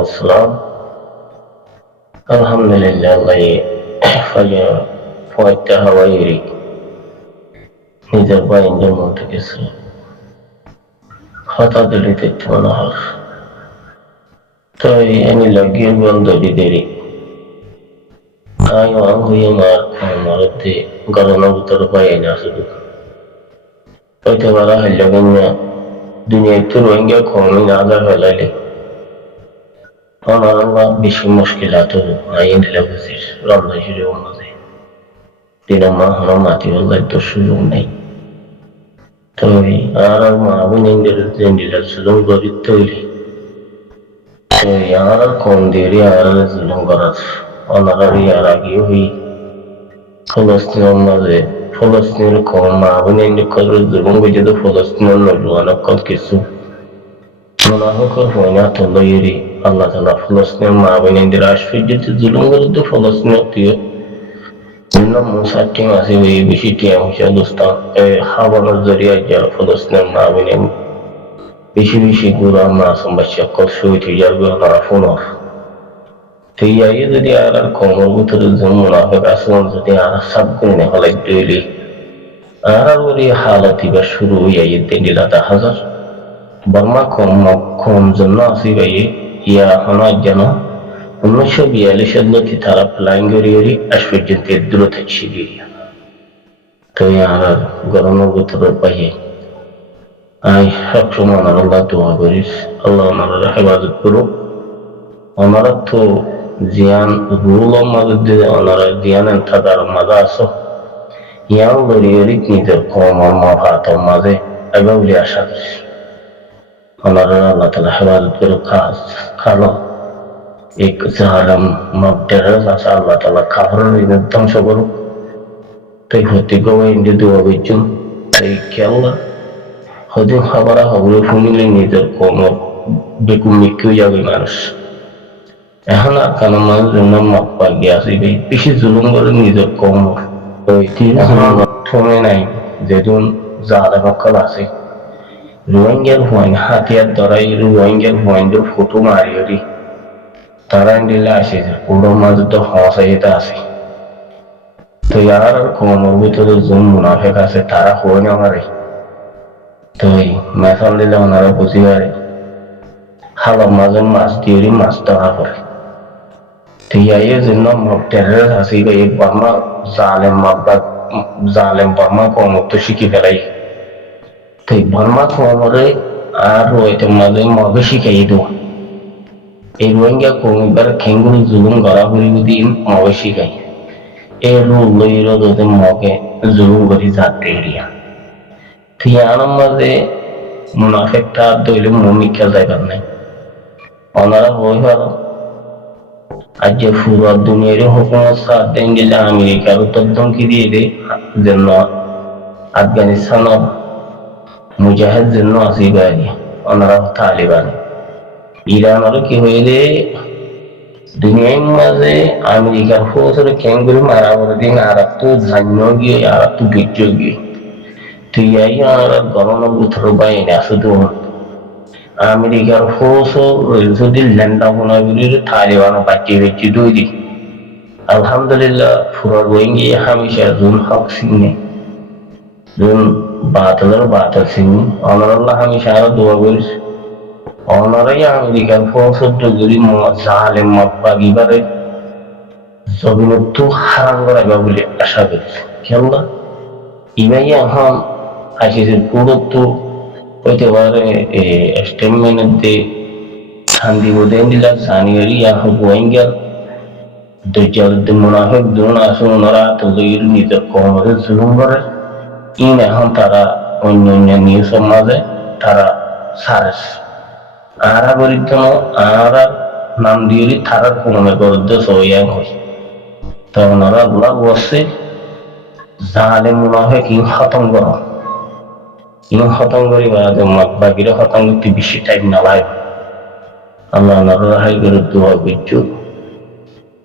والسلام. Alhamdulillah Allah faja fuatta hawairi নিজের বাইন্ডের মধ্যে গেছে হঠাৎ দিলিতে মনে হয় তাই আমি লাগিয়ে বন্ধ দিদেরি আয় হইয়ে মারতে গরমের ভিতরে পাই না শুধু হয়তো বলা হইল না দুনিয়ায় তো রোহিঙ্গা কমই না আদা ফেলাইলে Allah বেশি মুশকিলাত আইন লাগছিস রমজান শুরু মাঝে দিনামা হরমাতি আল্লাহ তো সুযোগ নেই তবে আর মা বোনদের জেন্ডিলা সুযোগ গরিব তৈরি তো আর কম দেরি আর জুলুম করার অনারারি আর আগে হই ফলস্তিনের মাঝে ফলস্তিনের কম মা বোনদের করে জুলুম বুঝে তো ফলস্তিনের নজওয়ানক কত কিছু মুনাফিকর হইনা তো লইরি আল্লাহ তাআলা ফলস্তিনের মা বোনদের আশ্চর্যিত জুলুম করে তো ফলস্তিনের দিয়ে Inna Musa ting asi we bishi tiang sha dostan havanor zariya ja Palestine ma binen bishi gura ma sambasha kot shu tijar go na fonor tiya ye zadi ara komor butur zamuna ha asun zadi ara sab kunne halak deli ara wori halati ba shuru ya ye dendila ta hazar barma kom janna asi ba ye ya hana jana 1942 সালে তারা plan করি আশ্চর্যন্ত দূরত শিবিরিয়া তো আর গরমের ভিতরে পাই I সবসময় আল্লাহ দোয়া করিস আল্লাহ ওনারা হেফাজত করুক ওনারা তো জিয়ান রুল মাঝে ওনারা জিয়ান থাকার মাঝে আসো ইয়াও লড়িয়ে নিজের কম মা ভাতের মাঝে এবার বলে আশা করিস ওনারা আল্লাহ তালা হেফাজত করুক খালো एक जालम मबदर असा अल्लाह ताला खाफर एकदम सबरू तै होती गवा इंदे दुआ बिचुम तै केल्ला हदे खबरा हबरे फुमिले निजर कोम बेकुम मिक्कु जाबे मानुष এখন আর কানা মানুষ জন্য মাপা গিয়াছে বেশি জুলুম করে নিজের কম ওই থমে নাই যেদিন জালেমকল আছে রোহিঙ্গার হইন হাতিয়ার ধরাই রোহিঙ্গার হইনদের ফটো মারিয়রি তারা দিলে আসে পুরো মাঝে তো হসাইতে আসে তো আর কোমর ভিতরে জুম মুনাফিক আছে তারা হয়ে না পারে তো মেসাল দিলে ওনারা বুঝি পারে হালার মাঝে মাছ দিয়ে মাছ ধরা পড়ে তো এই জন্য টেররিস্ট আছে এই বার্মা জালেম বার্মা কোমর তো শিখে ফেলাই তো বার্মা কোমরে আর ওইতে মাঝে মবে শিখাই দেওয়া এই রোহিঙ্গা কমিবার খেঙ্গুর জুলুম গড়াগড়ি দিন মবে শিখাই এই রুল লইর যদি মগে জুলুম করি যাতে এরিয়া থিয়ানোর মাঝে মুনাফিকটা দইলে মমিকা যাইবার নাই ওনারা হই পারো আজ যে পুরো দুনিয়ার হুকুমত সাথ দেন দিলে আমেরিকার উত্তর ধমকি দিয়ে দে জন্য আফগানিস্তান মুজাহিদ জন্য আসি বাইরে ওনারা তালিবান ইরান কি হইলে দুনিয়ার মাঝে আমেরিকার ফৌজের ক্যাঙ্গুরি মারা করে দিন আর তো জান্য গিয়ে আর তো গিচ্ছ গিয়ে তুই এই আর গরমের ভিতর বাইরে শুধু আমেরিকার ফৌজ যদি ল্যান্ডা গুণাগুলির তালিবান বাচ্চি বাচ্চি তৈরি আলহামদুলিল্লাহ পুরো রোহিঙ্গি হামেশা জুন হক সিংহে জুন বাতল সিংহে অনারাল্লাহ হামেশা আরো দোয়া করিস ওনারাই আমেরিকার ফৌজের ডগরি জালেম মাপাগিবারে জমিনত হারাম করাইবা বলে আশা করছি কেননা ইমাই এখন আসিছে পুরো তো হইতে পারে স্টেটমেন্টের দিয়ে শান্তি বোধ দিলা জানুয়ারি এখন রোহিঙ্গার দজ্জাল মুনাফিক দুন আসুন ওনারা তো নিজের কমরে জুলুম করে ইন এখন তারা অন্য নিউজের মাঝে তারা সারেস আরা গরিত আর নাম দিয়ে থাকার কোনো গরিত সইয়াং হই তো ওনারা আল্লাহ বসে জালে মুনাফিক ইন খতম করো ইন খতম করি বাকিরা খতম করতে বেশি টাইম না লাগে আল্লাহ ওনারা হাই করে দোয়া করছো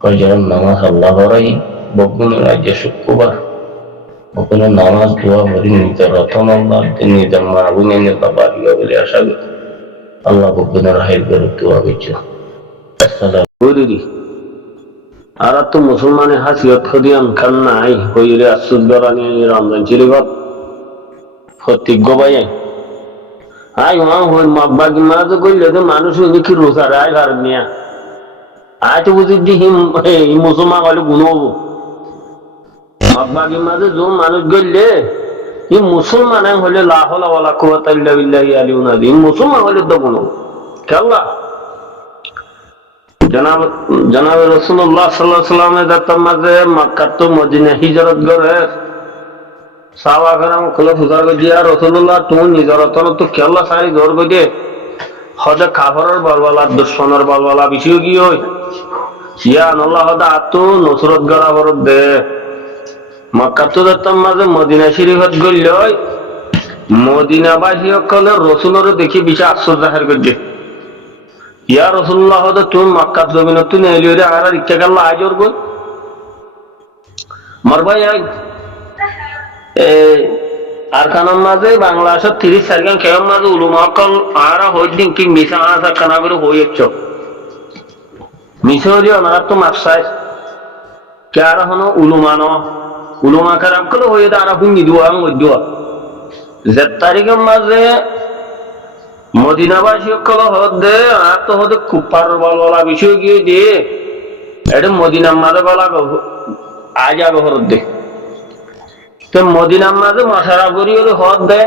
কয়জন নামাজ আল্লাহ করাই বকুনের রাজ্যে শুক্রবার বকুনের নামাজ দোয়া করি নিজের রতন আল্লাহ নিজের মা বোনের বাবা বলে আশা করি আল্লাহ বকুনের হাই করে দোয়া করছো আসসালাম। বুঝলি আর তো মুসলমানের হাসিয়ত খদিয়ান খান নাই হইলে আসুদ গরানি রমজান শরীফত প্রতিজ্ঞ ভাই আই বাকি মাঝে কইলে তো মানুষ কি রোজা রায় আর নিয়া আয় তো বুঝি দি মুসলমান হলে গুণ হবো বাকি মাঝে যে মানুষ গইলে ই মুসলমান হলে লাহলা ওয়ালা কুওয়াতা ইল্লা বিল্লাহি আলিউন আযীম মুসলমান হলে তো গুণ কেল্লা জনাব জনাব রাসূলুল্লাহ সাল্লাল্লাহু আলাইহি ওয়াসাল্লামের যাত্রার মাঝে মক্কা তো মদিনা হিজরত করে সাহাবা کرام কলে ফুজার গজিয়া রাসূলুল্লাহ তুমি নিজরতন তো কেল্লা সারি দর গজে হদে কাফরের বলওয়ালা দুশমনের বলওয়ালা বিষয় কি হই ইয়া আল্লাহ হদা আতো নসরত গরা বরদ দে মক্কা তো যাত্রার মাঝে মদিনা শরীফত গইল মদিনাবাসী সকলে রাসূলের দেখি বিশাল আশ্চর্য জাহির করছে ইয়া রাসূলুল্লাহ হদা তুমি মক্কা জমিনত তুমি এলিরে আর ইচ্ছা গেল আজর গই মারবাই আরকানের মাঝে বাংলাদেশের 30 গান কেমন মাঝে উলুমা কল আরা হইদিন কি মিশা আসা কানা করে হইছ মিশরি ওনারা তো মাপসাই কে আর হনো উলুমা কারাম কলে হয়ে আরা হুঙ্গি দুয়া মধ্যুয়া যে তারিখের মাঝে মদিনাবাসী কল হদে আর তো হদে কুপার বলা বিষয় গিয়ে দিয়ে এটা মদিনার মাঝে বলা আজ আগে হরদ দে তো মদিনার মাঝে মশারা করি হলে হদ দেয়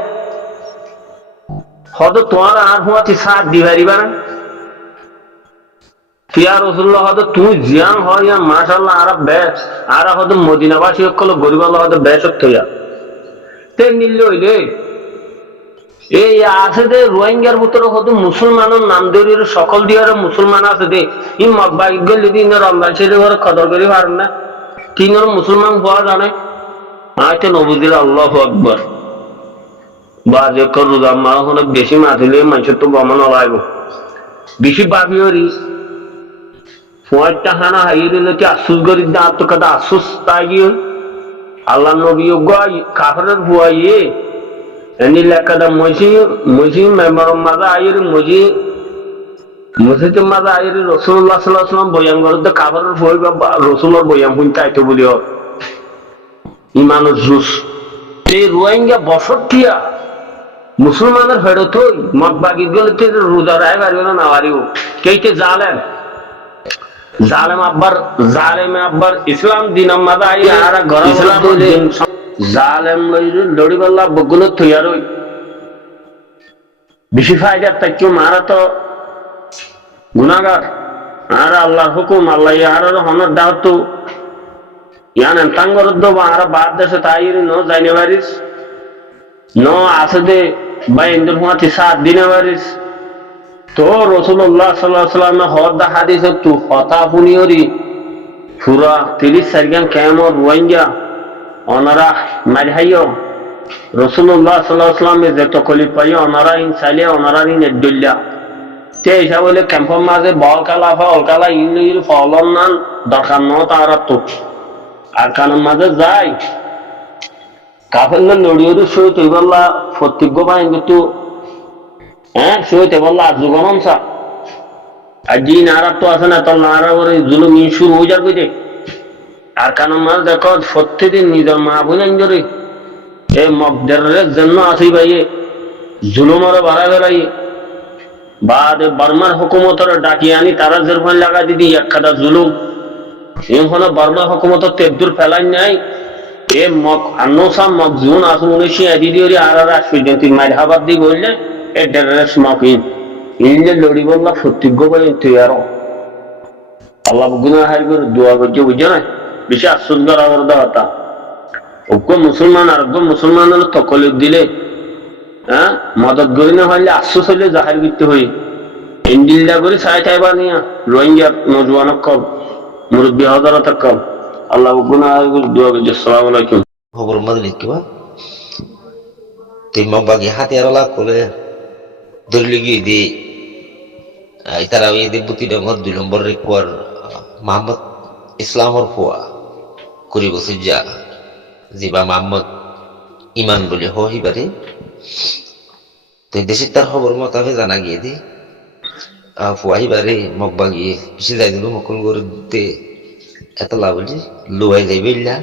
হদ তোমার আর হুয়াতে সাথ দি পারিবা না ফিয়া রাসূলুল্লাহ হদ তুমি জিয়ান হয় মাশাআল্লাহ আর বেশ আর হদ মদিনাবাসী সকল গরিব আল্লাহ হদ বেশ থইয়া তে নিল হইলে এই আছে দে রোহিঙ্গার ভিতরে হদ মুসলমানের নাম ধরে সকল দিয়ার মুসলমান আছে দে ই মক্কা গেল দিন রমজান শরীফের কদর করি পারেন না তিনর মুসলমান হওয়া জানে আয়তে নবুজির আল্লাহু আকবার বাজে করুদা মা হনে বেশি মাতিলে মানুষের তো গমন হলাইব বেশি বাবিওরি ফয়টা হানা হাইরে কি আফসোস করি দা তো কথা আফসোস তাই গিয়ে আল্লাহ নবী গয় কাফরের বুয়াইয়ে এনি লেখাটা মজি মেম্বার মাঝে আইরে মসজিদের মাঝে আইরে রাসূলুল্লাহ সাল্লাল্লাহু আলাইহি ওয়াসাল্লাম বয়ান করতে কাফরের বুয়াই বা রাসূলের বয়ান শুনতে আইতো বলিও ইমানুর জুস এই রোহিঙ্গা বসটিয়া মুসলমানের ফেরত হই মকবাগি গেলে রোজা রায় পারবে না পারিব কেইতে জালেম আব্বার ইসলাম দিন মাদা আই আর ঘর ইসলাম জালেম লড়ি বল্লা বগুলো থইয়ার হই বেশি ফায়দার তাই মারা তো গুনাহগার আর আল্লাহর হুকুম আল্লাহ আর হনর দাওয়াত ইয়ান তাঙ্গর দবা আর বাদ দেশে তাইরি নো যাইনে পারিস নো আছে দে বাই ইন্দুর হুয়াতি 7 দিনে পারিস তো রাসূলুল্লাহ সাল্লাল্লাহু আলাইহি ওয়াসাল্লাম হদা হাদিস তু কথা শুনিওরি পুরা 30 গান কেমন রোহিঙ্গা অনারা মারহাইও রাসূলুল্লাহ সাল্লাল্লাহু আলাইহি ওয়াসাল্লাম যে তো কলি পাই অনারা ইনসালে অনারা ইন এদুল্লা তে হিসাব হলে ক্যাম্পের মাঝে অলকালা ইন ফলন নান দরকার ন তারা তো আর কানের মাঝে যাই কাফেরলে লড়িয়ে সহিত বললা প্রতিজ্ঞ পাই কিন্তু সহিত বললা আর যুগন সা আর দিন আর তো আছে না তোর নারা ওর জুলুম শুরু হয়ে যাবে যে আর কানের মাঝে দেখো প্রত্যেকদিন নিজের মা বোন ধরে এই মকদের জন্য আসি ভাইয়ে জুলুমের বাড়া বেড়াই বাদে বার্মার হুকুমতের ডাকি আনি তারা জেরফান লাগা দিদি এক খাতা জুলুম এমন বার্মা হুকুমত তেদুর ফেলাই নাই এ মক আনোসা মকজুন আসুন 1980 আর রাষ্ট্রপতি মাইহাবাদ দি বললে এ ডেরেস মকিন ইনলে লড়ি বললা প্রতিজ্ঞ করে তৈয়ার আল্লাহ গুনাহ হাই করে দোয়া করছে বুঝছো না বেশি আফসোস করা বড় দাওয়াতা ওকে মুসলমান আর মুসলমানের তকলিফ দিলে মদত করি না হইলে আফসোস হইলে জাহির করতে হই ইন্ডিল্লা করে চাইবা নিয়া রোহিঙ্গা নজওয়ান কম মুরব্বী হজরত কম আল্লাহ গুনাহ দোয়া করছে আসসালামু আলাইকুম খবর মাদলি কিবা তুই মগবাগি হাতে আরলা করে ধরলি গিয়ে দি তারা ওই বুতি ডঙ্গর 2 নম্বর রেকোয়ার মোহাম্মদ ইসলামর ফুয়া 20 বছর যা জিবা মোহাম্মদ ইমান বলে হইবারে তুই দেশের তার খবর মোতাবেক জানা গিয়ে দি ফুয়াইবারে মগ বাগিয়ে পিছিয়ে যাই দিল মকল করতে এত লাভ হলি লুয়াই যাইবে ইল্লা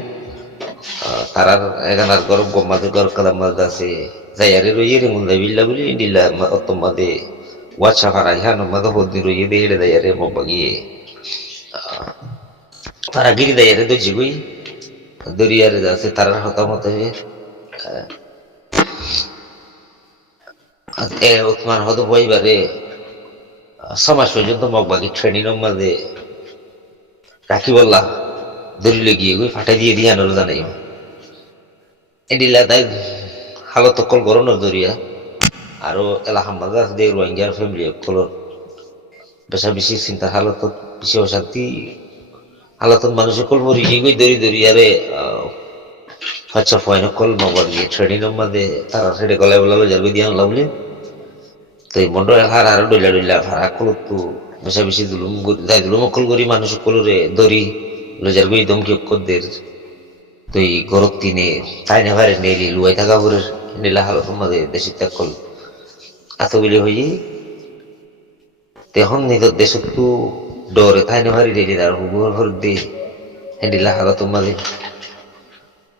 তারার এখানার গরম গম্মাদের গরম কালাম মাছ আছে যাইয়ারে রইয়ে রে মুন যাইবিল্লা বলি দিল্লা অতমাদে ওয়াচ্ছা ফারা ইহান মাদে হদ্দি রইয়ে দে এড়ে যাইয়ারে মগ বাগিয়ে তারা গিরি যাইয়ারে তো জিগুই দরিয়ারে যাচ্ছে তারার হতামত হয়ে উসমান হদ হইবারে সমাজ পর্যন্ত মগবাগি ট্রেনিং মাঝে রাখি বললা দরিলে গিয়ে গই ফাটাই দিয়ে দিয়ে আনার জানাই এডিলা তাই হালত কল গরম দরিয়া আরো এলা হাম্বাদা দে রোহিঙ্গার ফ্যামিলি কলর বেশা বেশি চিন্তা হালত বেশি অশান্তি হালাতত মানুষ কল মরি গিয়ে গই দরি দরিয়ারে আচ্ছা ফয়ন কল মগবাগি ট্রেনিং মাঝে তারা সেটা গলায় বলা যাবে দিয়ে আনলা বলে তো এই মন্ডল হার আর ডইলা ডইলা ভাড়া কল তো বেশা বেশি দুলুম যাই দুলুম অকল করি মানুষ কলরে দরি লজার গই দমকি অক্ষদের তো এই গরব তিনে তাই না ভারে নেলি লুয়াই থাকা ভরের নীলা হালত মাঝে দেশি ত্যাগল এতগুলি হই তখন নিজের দেশ তো ডরে তাই না ভারি রেলি আর হুবর ভর দে হ্যান্ডিলা হালত মাঝে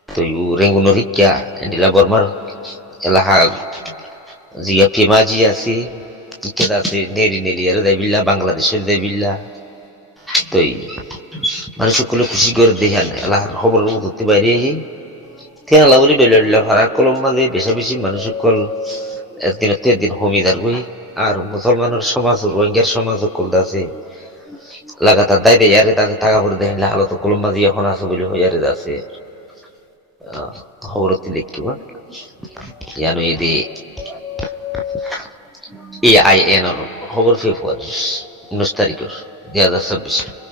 তো ইউ রেঙ্গুনো রিক্যা হ্যান্ডিলা বর্মার এলাহা জিয়া ফেমাজি আছে ইকেদ আছে নেরি নেলি আর দেবিল্লা বাংলাদেশের দেবিল্লা তো মানুষ সকলে খুশি করে দেখান এলাহার খবরের মতো বাইরে তে আল্লাহ বলি ডইলা ডইলা ভাড়া কলম মাঝে বেশা বেশি মানুষ সকল একদিন একদিন হমিদার বই আর মুসলমানের সমাজ রোহিঙ্গার সমাজ সকল আছে লাগাতার দায় দেয় আরে তাকে টাকা করে দেখেন হালত কলম মাঝে এখন আছে বলে হইয়ারে আছে খবরতি দেখিবা ইয়ানো এদে AIN খবর ফেব্রুয়ারি 19 তারিখের 2026